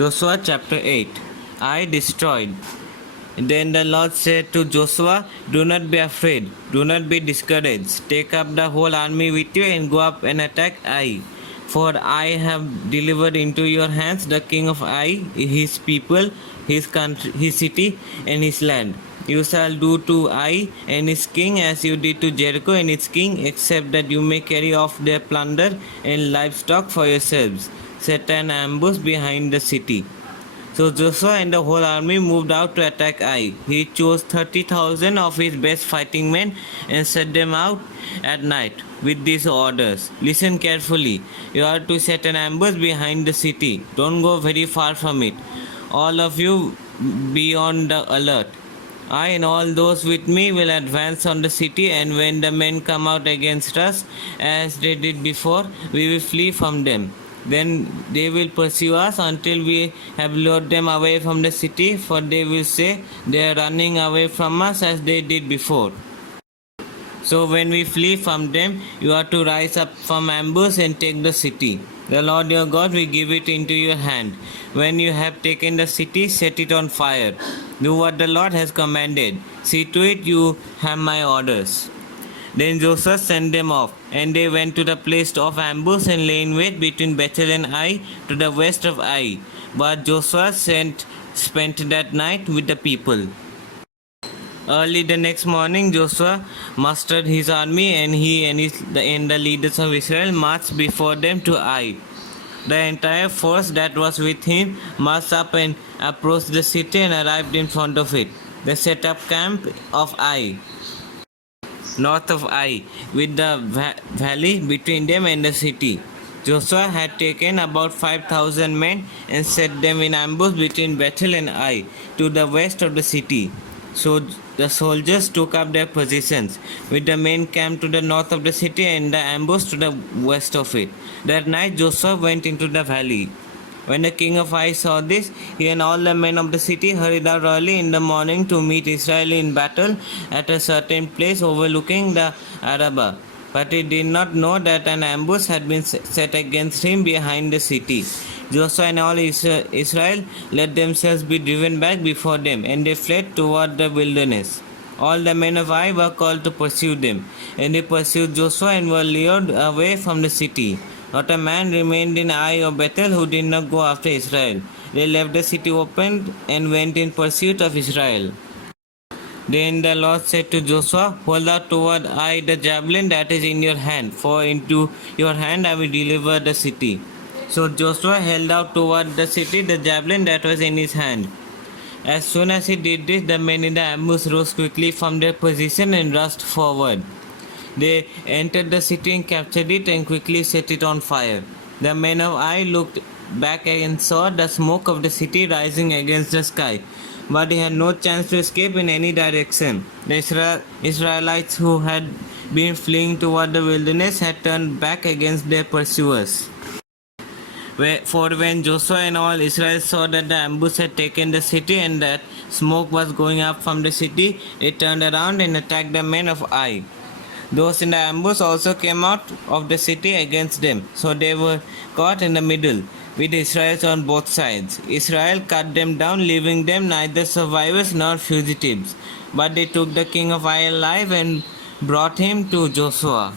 Joshua chapter 8. I destroyed. Then the Lord said to Joshua, do not be afraid, do not be discouraged. Take up the whole army with you and go up and attack Ai. For I have delivered into your hands the king of Ai, his people, his country, his city, and his land. You shall do to Ai and his king as you did to Jericho and its king, except that you may carry off their plunder and livestock for yourselves. Set an ambush behind the city. So Joshua and the whole army moved out to attack Ai. He chose 30,000 of his best fighting men and set them out at night with these orders. Listen carefully. You are to set an ambush behind the city. Don't go very far from it. All of you be on the alert. I and all those with me will advance on the city, and when the men come out against us, as they did before, we will flee from them. Then they will pursue us until we have lured them away from the city, for they will say, they are running away from us as they did before. So when we flee from them, you are to rise up from ambush and take the city. The Lord your God will give it into your hand. When you have taken the city, set it on fire. Do what the Lord has commanded. See to it you have my orders. Then Joshua sent them off, and they went to the place of ambush and lay in wait between Bethel and Ai to the west of Ai. But Joshua spent that night with the people. Early the next morning, Joshua mustered his army, and he and the leaders of Israel marched before them to Ai. The entire force that was with him marched up and approached the city and arrived in front of it. They set up camp of Ai, north of Ai, with the valley between them and the city. Joshua had taken about 5,000 men and set them in ambush between Bethel and Ai, to the west of the city. So the soldiers took up their positions, with the main camp to the north of the city and the ambush to the west of it. That night Joshua went into the valley. When the king of Ai saw this, he and all the men of the city hurried out early in the morning to meet Israel in battle at a certain place overlooking the Arabah. But he did not know that an ambush had been set against him behind the city. Joshua and all Israel let themselves be driven back before them, and they fled toward the wilderness. All the men of Ai were called to pursue them, and they pursued Joshua and were lured away from the city. Not a man remained in Ai or Bethel who did not go after Israel. They left the city open and went in pursuit of Israel. Then the Lord said to Joshua, hold out toward Ai the javelin that is in your hand, for into your hand I will deliver the city. So Joshua held out toward the city the javelin that was in his hand. As soon as he did this, the men in the ambush rose quickly from their position and rushed forward. They entered the city and captured it and quickly set it on fire. The men of Ai looked back and saw the smoke of the city rising against the sky, but they had no chance to escape in any direction. The Israelites who had been fleeing toward the wilderness had turned back against their pursuers. For when Joshua and all Israel saw that the ambush had taken the city and that smoke was going up from the city, they turned around and attacked the men of Ai. Those in the ambush also came out of the city against them, so they were caught in the middle, with Israelites on both sides. Israel cut them down, leaving them neither survivors nor fugitives. But they took the king of Ai alive and brought him to Joshua.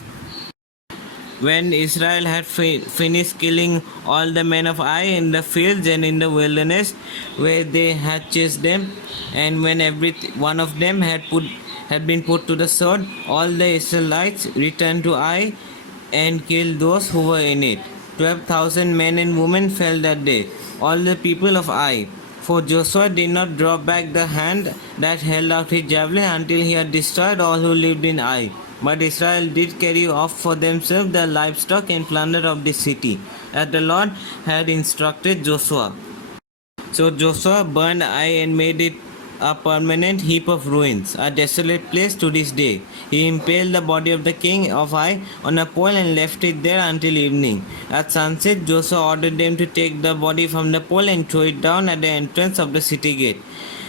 When Israel had finished killing all the men of Ai in the fields and in the wilderness where they had chased them, and when every one of them had been put to the sword, all the Israelites returned to Ai and killed those who were in it. 12,000 men and women fell that day, all the people of Ai. For Joshua did not draw back the hand that held out his javelin until he had destroyed all who lived in Ai. But Israel did carry off for themselves the livestock and plunder of the city, as the Lord had instructed Joshua. So Joshua burned Ai and made it a permanent heap of ruins, a desolate place to this day. He impaled the body of the king of Ai on a pole and left it there until evening. At sunset, Joshua ordered them to take the body from the pole and throw it down at the entrance of the city gate.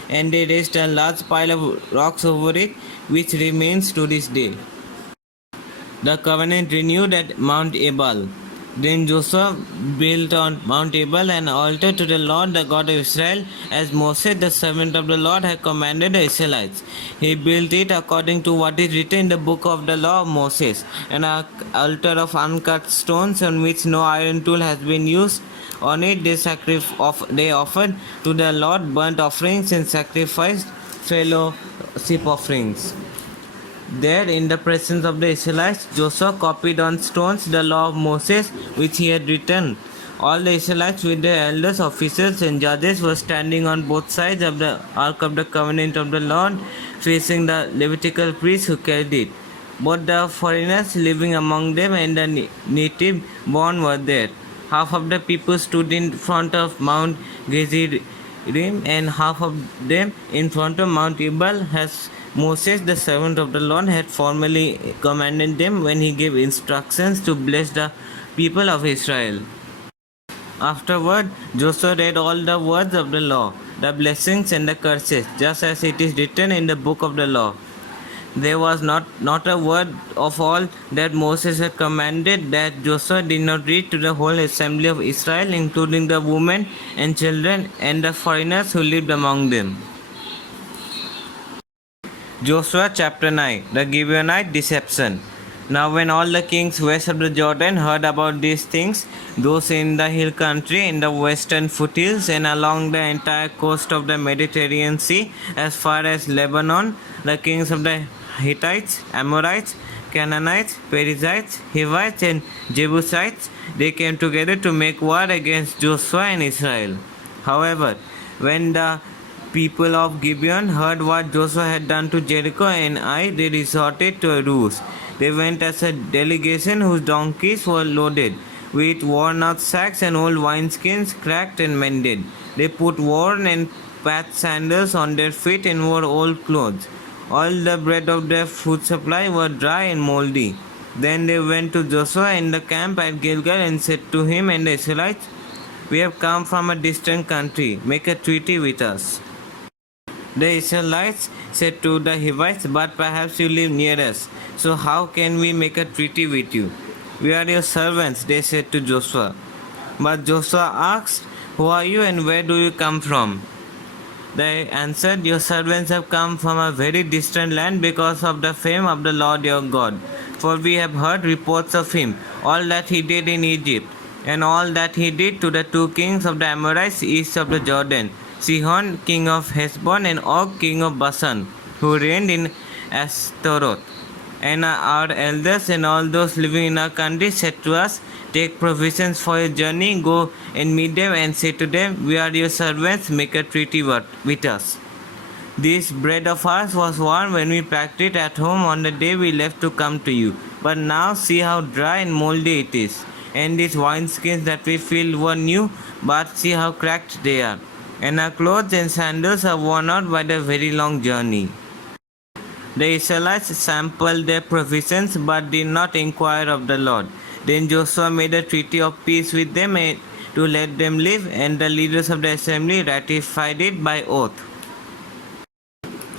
And they raised a large pile of rocks over it, which remains to this day. The covenant renewed at Mount Ebal. Then Joshua built on Mount Ebal an altar to the Lord, the God of Israel, as Moses, the servant of the Lord, had commanded the Israelites. He built it according to what is written in the book of the law of Moses, an altar of uncut stones on which no iron tool has been used. On it they offered to the Lord burnt offerings and sacrificed fellowship offerings. There, in the presence of the Israelites, Joshua copied on stones the law of Moses which he had written. All the Israelites with their elders, officers, and judges were standing on both sides of the Ark of the Covenant of the Lord, facing the Levitical priests who carried it. Both the foreigners living among them and the native born were there. Half of the people stood in front of Mount Gerizim and half of them in front of Mount Ebal, as Moses, the servant of the Lord, had formally commanded them when he gave instructions to bless the people of Israel. Afterward, Joshua read all the words of the law, the blessings and the curses, just as it is written in the book of the law. There was not a word of all that Moses had commanded that Joshua did not read to the whole assembly of Israel, including the women and children and the foreigners who lived among them. Joshua chapter 9. The Gibeonite deception. Now when all the kings west of the Jordan heard about these things, those in the hill country, in the western foothills, and along the entire coast of the Mediterranean Sea, as far as Lebanon, the kings of the Hittites, Amorites, Canaanites, Perizzites, Hivites, and Jebusites, they came together to make war against Joshua and Israel. However, when the people of Gibeon heard what Joshua had done to Jericho and Ai, they resorted to a ruse. They went as a delegation whose donkeys were loaded with worn-out sacks and old wineskins cracked and mended. They put worn and patched sandals on their feet and wore old clothes. All the bread of their food supply were dry and moldy. Then they went to Joshua in the camp at Gilgal and said to him and the Israelites, "We have come from a distant country. Make a treaty with us." The Israelites said to the Hivites, "But perhaps you live near us, so how can we make a treaty with you? We are your servants," they said to Joshua. But Joshua asked, "Who are you and where do you come from?" They answered, "Your servants have come from a very distant land because of the fame of the Lord your God. For we have heard reports of him, all that he did in Egypt, and all that he did to the two kings of the Amorites east of the Jordan, Sihon, king of Heshbon, and Og, king of Bashan, who reigned in Ashtaroth. And our elders and all those living in our country said to us, 'Take provisions for your journey, go and meet them and say to them, We are your servants, make a treaty with us.' This bread of ours was warm when we packed it at home on the day we left to come to you. But now see how dry and moldy it is. And these wineskins that we filled were new, but see how cracked they are. And our clothes and sandals are worn out by the very long journey." The Israelites sampled their provisions but did not inquire of the Lord. Then Joshua made a treaty of peace with them to let them live, and the leaders of the assembly ratified it by oath.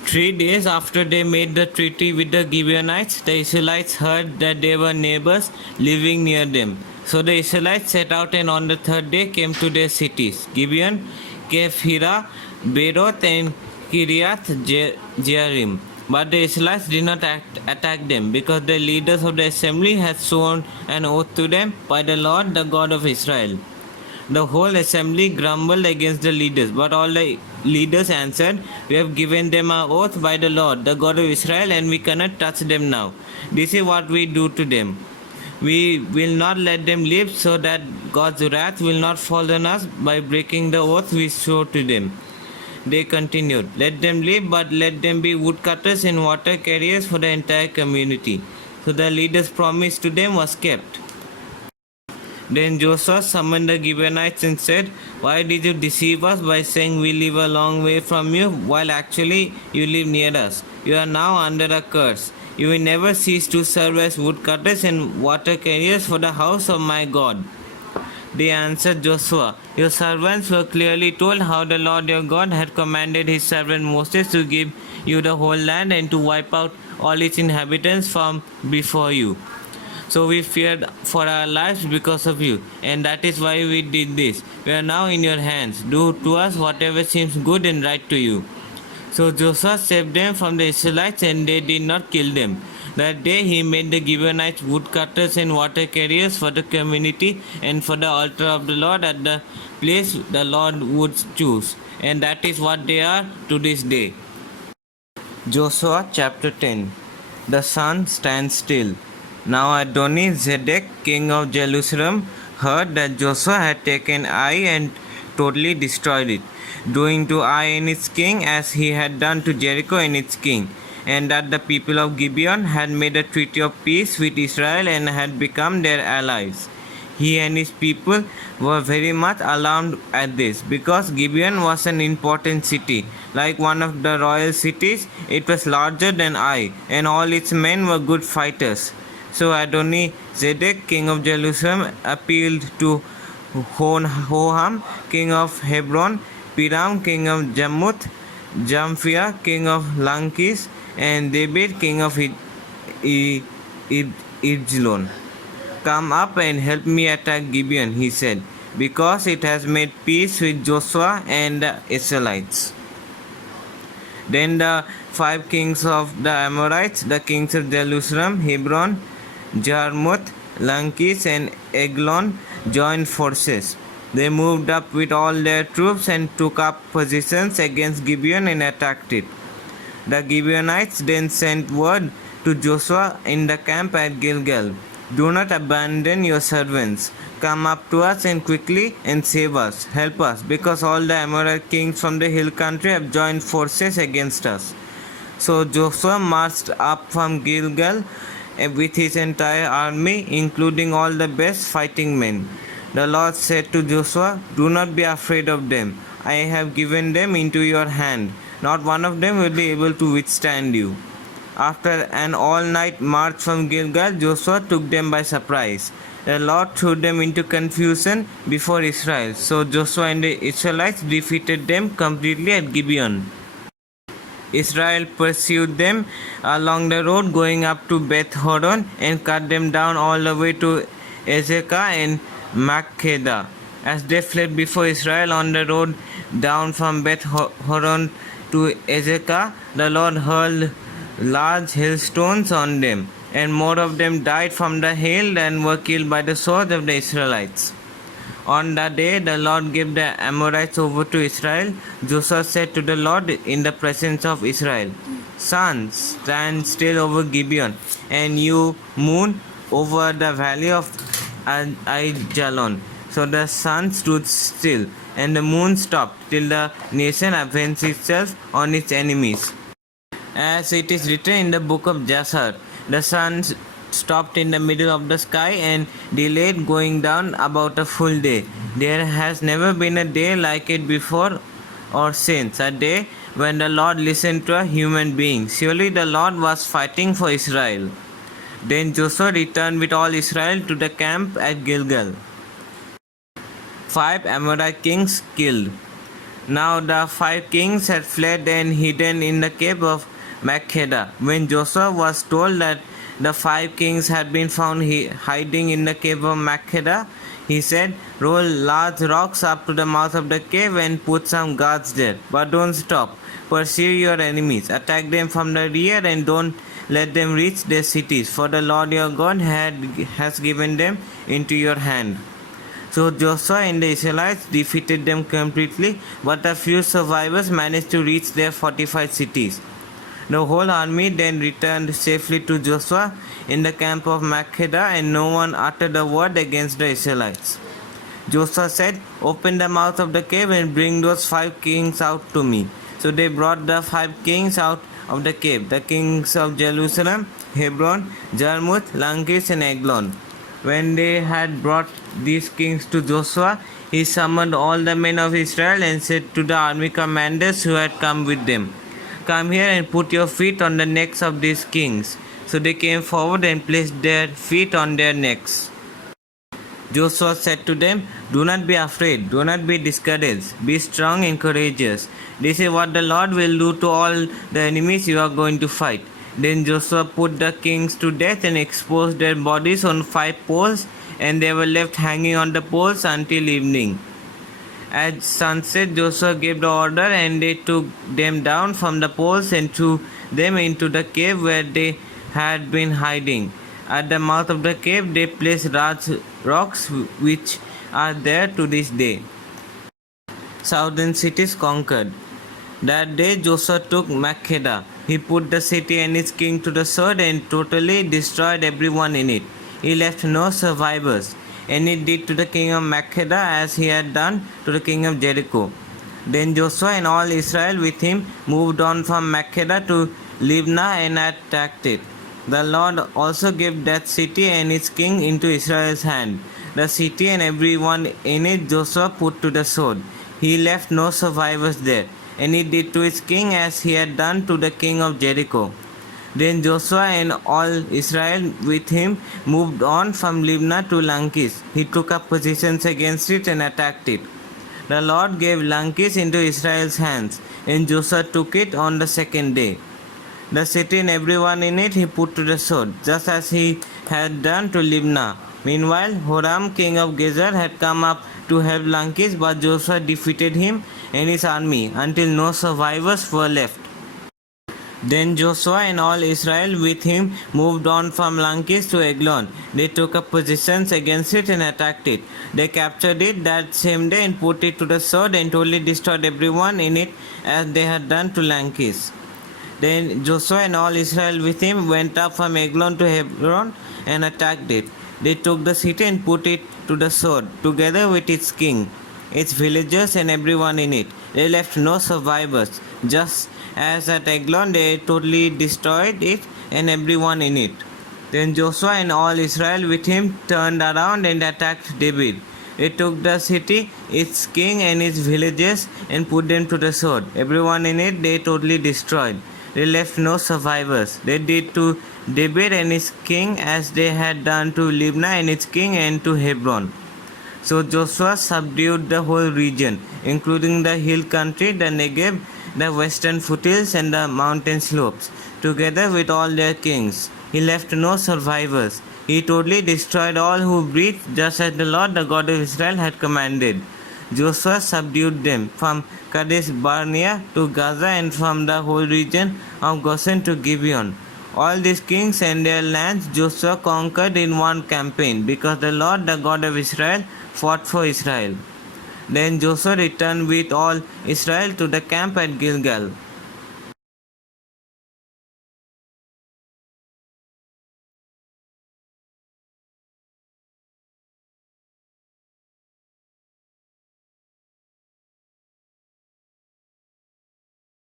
3 days after they made the treaty with the Gibeonites, the Israelites heard that there were neighbors living near them. So the Israelites set out and on the third day came to their cities, Gibeon, Kephirah, Beeroth, and Kiriath Jearim. But the Israelites did not attack them, because the leaders of the assembly had sworn an oath to them by the Lord, the God of Israel. The whole assembly grumbled against the leaders, but all the leaders answered, "We have given them our oath by the Lord, the God of Israel, and we cannot touch them now. This is what we do to them. We will not let them live, so that God's wrath will not fall on us by breaking the oath we swore to them." They continued, "Let them live, but let them be woodcutters and water carriers for the entire community." So the leader's promise to them was kept. Then Joshua summoned the Gibeonites and said, "Why did you deceive us by saying we live a long way from you, while actually you live near us? You are now under a curse. You will never cease to serve as woodcutters and water carriers for the house of my God." They answered Joshua, "Your servants were clearly told how the Lord your God had commanded his servant Moses to give you the whole land and to wipe out all its inhabitants from before you. So we feared for our lives because of you, and that is why we did this. We are now in your hands. Do to us whatever seems good and right to you. So Joshua saved them from the Israelites, and they did not kill them. That day he made the Gibeonites woodcutters and water carriers for the community and for the altar of the Lord at the place the Lord would choose. And that is what they are to this day. Joshua chapter 10. The sun stands still. Now Adoni-Zedek, king of Jerusalem, heard that Joshua had taken Ai and totally destroyed it, doing to Ai and its king as he had done to Jericho and its king, and that the people of Gibeon had made a treaty of peace with Israel and had become their allies. He and his people were very much alarmed at this, because Gibeon was an important city. Like one of the royal cities, it was larger than Ai, and all its men were good fighters. So Adoni-Zedek, king of Jerusalem, appealed to Hoham, king of Hebron, Piram, king of Jarmuth, Jamphia, king of Lankis, and Debir, king of Ijlon. Come up and help me attack Gibeon, he said, because it has made peace with Joshua and the Israelites. Then the 5 kings of the Amorites, the kings of Jerusalem, Hebron, Jarmuth, Lankis, and Eglon, joined forces. They moved up with all their troops and took up positions against Gibeon and attacked it. The Gibeonites then sent word to Joshua in the camp at Gilgal, "Do not abandon your servants. Come up to us and quickly and save us. Help us, because all the Amorite kings from the hill country have joined forces against us." So Joshua marched up from Gilgal with his entire army, including all the best fighting men. The Lord said to Joshua, "Do not be afraid of them. I have given them into your hand. Not one of them will be able to withstand you." After an all-night march from Gilgal, Joshua took them by surprise. The Lord threw them into confusion before Israel. So Joshua and the Israelites defeated them completely at Gibeon. Israel pursued them along the road going up to Beth Horon and cut them down all the way to Ezekah and Makkedah. As they fled before Israel on the road down from Beth Horon to Ezekah, the Lord hurled large hailstones on them, and more of them died from the hail than were killed by the sword of the Israelites. On that day the Lord gave the Amorites over to Israel. Joshua said to the Lord in the presence of Israel, "Sun, stand still over Gibeon, and you, moon, over the valley of Aijalon." So the sun stood still, and the moon stopped, till the nation avenged itself on its enemies. As it is written in the book of Jasher, the sun stopped in the middle of the sky and delayed going down about a full day. There has never been a day like it before or since, a day when the Lord listened to a human being. Surely the Lord was fighting for Israel. Then Joshua returned with all Israel to the camp at Gilgal. 5 Amorite kings killed. Now the 5 kings had fled and hidden in the cave of Makkedah. When Joshua was told that the 5 kings had been found hiding in the cave of Makkedah, he said, "Roll large rocks up to the mouth of the cave and put some guards there. But don't stop. Pursue your enemies. Attack them from the rear and don't let them reach their cities, for the Lord your God has given them into your hand." So Joshua and the Israelites defeated them completely, but a few survivors managed to reach their fortified cities. The whole army then returned safely to Joshua in the camp of Makkedah, and no one uttered a word against the Israelites. Joshua said, "Open the mouth of the cave and bring those 5 kings out to me." So they brought the 5 kings out of the cave, the kings of Jerusalem, Hebron, Jarmuth, Lankis, and Eglon. When they had brought these kings to Joshua, he summoned all the men of Israel and said to the army commanders who had come with them, "Come here and put your feet on the necks of these kings." So they came forward and placed their feet on their necks. Joshua said to them, "Do not be afraid, do not be discouraged, be strong and courageous. This is what the Lord will do to all the enemies you are going to fight. Then Joshua put the kings to death and exposed their bodies on 5 poles, and they were left hanging on the poles until evening. At sunset, Joshua gave the order, and they took them down from the poles and threw them into the cave where they had been hiding. At the mouth of the cave, they placed large rocks which are there to this day. Southern cities conquered. That day Joshua took Makkedah. He put the city and its king to the sword and totally destroyed everyone in it. He left no survivors. And he did to the king of Makkedah as he had done to the king of Jericho. Then Joshua and all Israel with him moved on from Makkedah to Libnah and attacked it. The Lord also gave that city and its king into Israel's hand. The city and everyone in it Joshua put to the sword. He left no survivors there, and he did to his king as he had done to the king of Jericho. Then Joshua and all Israel with him moved on from Libnah to Lachish. He took up positions against it and attacked it. The Lord gave Lachish into Israel's hands, and Joshua took it on the second day. The city and everyone in it he put to the sword, just as he had done to Libnah. Meanwhile, Horam, king of Gezer, had come up to help Lachish, but Joshua defeated him and his army until no survivors were left. Then Joshua and all Israel with him moved on from Lachish to Eglon. They took up positions against it and attacked it. They captured it that same day and put it to the sword and totally destroyed everyone in it as they had done to Lachish. Then Joshua and all Israel with him went up from Eglon to Hebron and attacked it. They took the city and put it to the sword, together with its king, its villagers and everyone in it. They left no survivors, just as at Eglon they totally destroyed it and everyone in it. Then Joshua and all Israel with him turned around and attacked David. They took the city, its king and its villagers and put them to the sword. Everyone in it they totally destroyed. They left no survivors. They did to David and his king as they had done to Libnah and its king and to Hebron. So Joshua subdued the whole region, including the hill country, the Negev, the western foothills and the mountain slopes, together with all their kings. He left no survivors. He totally destroyed all who breathed, just as the Lord, the God of Israel, had commanded. Joshua subdued them from Kadesh Barnea to Gaza and from the whole region of Goshen to Gibeon. All these kings and their lands Joshua conquered in one campaign, because the Lord, the God of Israel, fought for Israel. Then Joshua returned with all Israel to the camp at Gilgal.